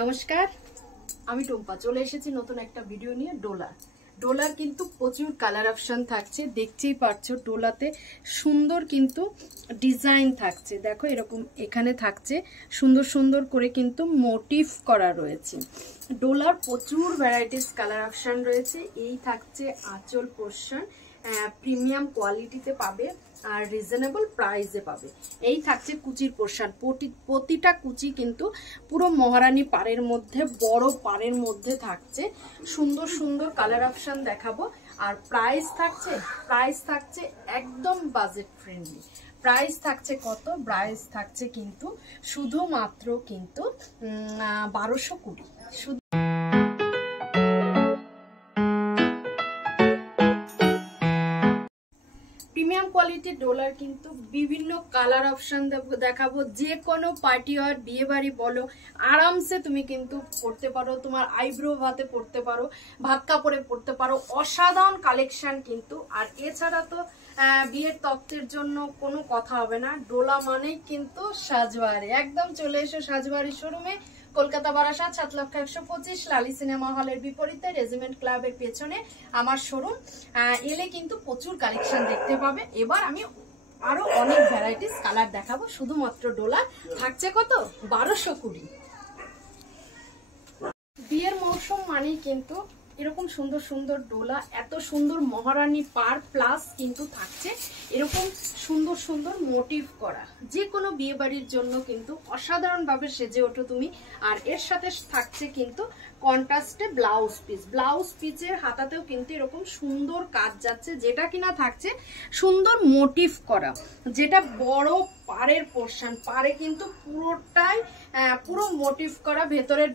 নমস্কার, আমি টুম্পা চলে এসেছি নতুন একটা ভিডিও নিয়ে। ডোলার কিন্তু প্রচুর কালার অপশন থাকছে, দেখতেই পাচ্ছ। ডোলাতে সুন্দর কিন্তু ডিজাইন থাকছে, দেখো এরকম এখানে থাকছে সুন্দর সুন্দর করে কিন্তু মোটিভ করা রয়েছে। ডোলার প্রচুর ভ্যারাইটিস কালার অপশন রয়েছে। এই থাকছে আঁচল পোর্শন, প্রিমিয়াম কোয়ালিটিতে পাবে আর রিজনেবল প্রাইসে পাবে। এই থাকছে কুচির পোর্শন, প্রতিটা কুচি কিন্তু পুরো মহারানী পাড়ের মধ্যে, বড় পাড়ের মধ্যে থাকছে। সুন্দর সুন্দর কালার অপশন দেখাবো। আর প্রাইস থাকছে একদম বাজেট ফ্রেন্ডলি। প্রাইস থাকছে কত? প্রাইস থাকছে কিন্তু শুধুমাত্র কিন্তু 1220। শুধু প্রিমিয়াম কোয়ালিটির ডলার কিন্তু বিভিন্ন কালার অপশন দেখাবো। যে কোনো পার্টি ওয়ার, বিয়ে বাড়ি বলো, আরামসে তুমি কিন্তু পড়তে পারো। তোমার আইব্রো ভাতে পড়তে পারো, ভাত কাপড়ে পড়তে পারো। অসাধারণ কালেকশন কিন্তু। আর এছাড়া তো বিয়ের তত্ত্বের জন্য কোনো কথা হবে না। ডোলা মানেই কিন্তু সাজবাড়ি। একদম চলে এসো সাজবাড়ি শোরুমে, কলকাতা বারাসাত 7,125, লালি সিনেমা হলের বিপরীতে রেজিমেন্ট ক্লাবের পেছনে আমার শোরুম। এলে কিন্তু প্রচুর কালেকশন দেখতে পাবে। এবার আমি আরো অনেক ভ্যারাইটিস কালার দেখাবো। শুধুমাত্র ডোলার থাকছে কত? 1220। বিয়ের মৌসুম মানেই কিন্তু এরকম সুন্দর সুন্দর ডোলা, এত সুন্দর মহারানী পার, প্লাস কিন্তু থাকছে এরকম সুন্দর সুন্দর মোটিভ করা। যে কোনো বিয়ে বাড়ির জন্য কিন্তু অসাধারণভাবে সেজে ওঠো তুমি। আর এর সাথে থাকছে কিন্তু কন্ট্রাস্টে ব্লাউজ পিস। ব্লাউজ পিসের হাতাতেও কিন্তু এরকম সুন্দর কাজ যাচ্ছে, যেটা কিনা থাকছে সুন্দর মোটিভ করা, যেটা বড় পাড়ের পোর্শন। পাড়ে কিন্তু পুরোটাই পুরো মোটিভ করা, ভেতরের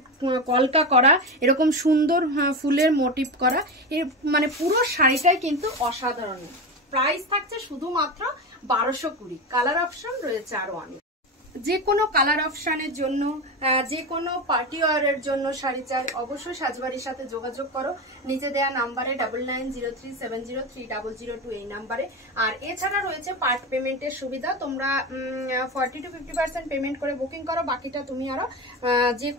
কলকা করা, এরকম সুন্দর ফুলের মোটিভ করা। এর মানে পুরো শাড়িটাই কিন্তু অসাধারণ। প্রাইস থাকছে শুধুমাত্র 1220। কালার অপশন রয়েছে আরো অনেক। যে কোনো কালার অপশানের জন্য, যে কোনো পার্টি ওয়ারের জন্য শাড়ি চাই, অবশ্যই সাজবাড়ির সাথে যোগাযোগ করো। নিচে দেওয়া নাম্বারে 9903703002 এই নাম্বারে। আর এছাড়া রয়েছে পার্ট পেমেন্টের সুবিধা। তোমরা 40 to 50% পেমেন্ট করে বুকিং করো, বাকিটা তুমি আরো যে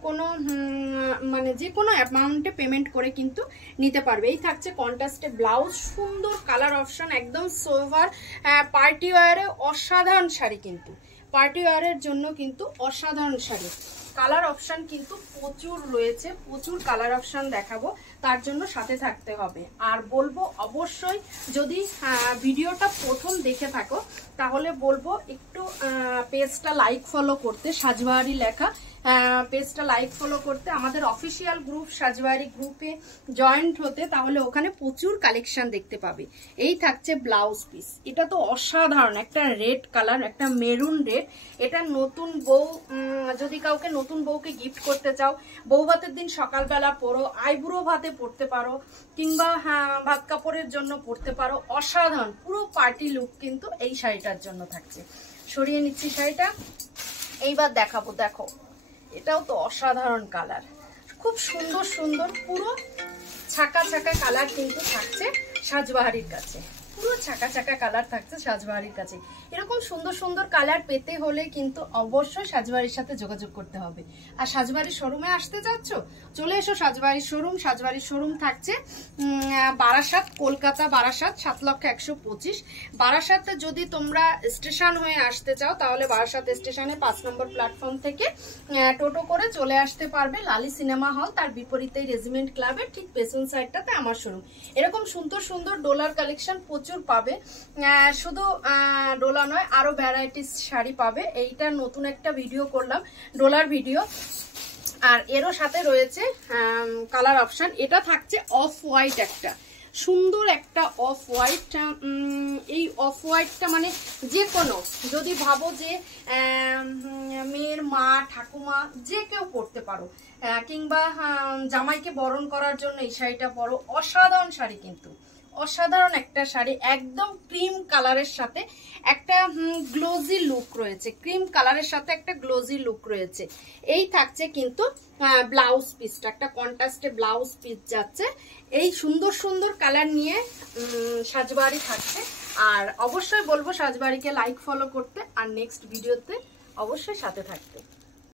কোনো অ্যামাউন্টে পেমেন্ট করে কিন্তু নিতে পারবে। এই থাকছে কন্ট্রাস্টে ব্লাউজ, সুন্দর কালার অপশন, একদম সোভার পার্টি ওয়ারে অসাধারণ শাড়ি কিন্তু। পার্টি ওয়ারের জন্য কিন্তু অসাধারণ শাড়ি। কালার অপশন কিন্তু প্রচুর রয়েছে, প্রচুর কালার অপশন দেখাবো, তার জন্য সাথে থাকতে হবে। আর বলবো অবশ্যই যদি ভিডিওটা প্রথম দেখে থাকো তাহলে বলবো একটু পেজটা লাইক ফলো করতে, সাজবাড়ি লেখা পেজটা লাইক ফলো করতে, আমাদের অফিসিয়াল গ্রুপ সাজবাড়ি গ্রুপে জয়েন্ট হতে, তাহলে ওখানে প্রচুর কালেকশন দেখতে পাবে। এই থাকছে ব্লাউজ পিস, এটা তো অসাধারণ। একটা রেড কালার, একটা মেরুন রেড। এটা নতুন বউ, যদি কাউকে নতুন বউকে গিফট করতে চাও, বউ ভাতের দিন সকালবেলা পরো, আইব্রো ভাতে পরতে পারো, কিংবা ভাত কাপড়ের জন্য পরতে পারো। অসাধারণ পুরো পার্টি লুক কিন্তু এই শাড়িটার জন্য থাকছে। সরিয়ে নিচ্ছি শাড়িটা, এইবার দেখাবো। দেখো এটাও তো অসাধারণ কালার, খুব সুন্দর সুন্দর পুরো ছাকা ছাকা কালার কিন্তু থাকছে সাজবাহারির কাছে। পুরো ছাকা ছাকা কালার থাকছে সাজবাহারির কাছে। এরকম সুন্দর সুন্দর কালার পেতে হলে কিন্তু অবশ্যই সাজবাড়ির সাথে যোগাযোগ করতে হবে। আর সাজবাড়ির শোরুমে আসতে চাচ্ছ, চলে এসো সাজবাড়ির শোরুম। সাজবাড়ির শোরুম থাকছে বারাসাত, কলকাতা বারাসাত 7,125। বারাসাতে যদি তোমরা স্টেশন হয়ে আসতে চাও তাহলে বারাসাত স্টেশনে 5 নম্বর প্ল্যাটফর্ম থেকে টোটো করে চলে আসতে পারবে। লালি সিনেমা হল, তার বিপরীতেই রেজিমেন্ট ক্লাবের ঠিক পেছন সাইডটাতে আমার শোরুম। এরকম সুন্দর সুন্দর ডোলার কালেকশন প্রচুর পাবে। শুধু ডোলা নয়, আরো ভ্যারাইটিস শাড়ি পাবে। এইটা নতুন একটা ভিডিও করলাম, ডোলার ভিডিও। আর এরও সাথে রয়েছে কালার অপশন। এটা থাকছে অফ হোয়াইট, একটা সুন্দর একটা অফ হোয়াইট। এই অফ হোয়াইটটা মানে যে কোনো, যদি ভাবো যে মেয়ের মা, ঠাকুমা যে কেউ পরতে পারো, কিংবা জামাইকে বরণ করার জন্য এই শাড়িটা পরো। অসাধারণ শাড়ি কিন্তু, অসাধারণ একটা শাড়ি। একদম ক্রিম কালারের সাথে একটা গ্লোজি লুক রয়েছে, ক্রিম কালারের সাথে একটা গ্লোজি লুক রয়েছে। এই থাকছে কিন্তু ব্লাউজ পিসটা, একটা কন্ট্রাস্টে ব্লাউজ পিস যাচ্ছে। এই সুন্দর সুন্দর কালার নিয়ে সাজবাড়ি থাকছে। আর অবশ্যই বলবো সাজবাড়িকে লাইক ফলো করতে, আর নেক্সট ভিডিওতে অবশ্যই সাথে থাকতে।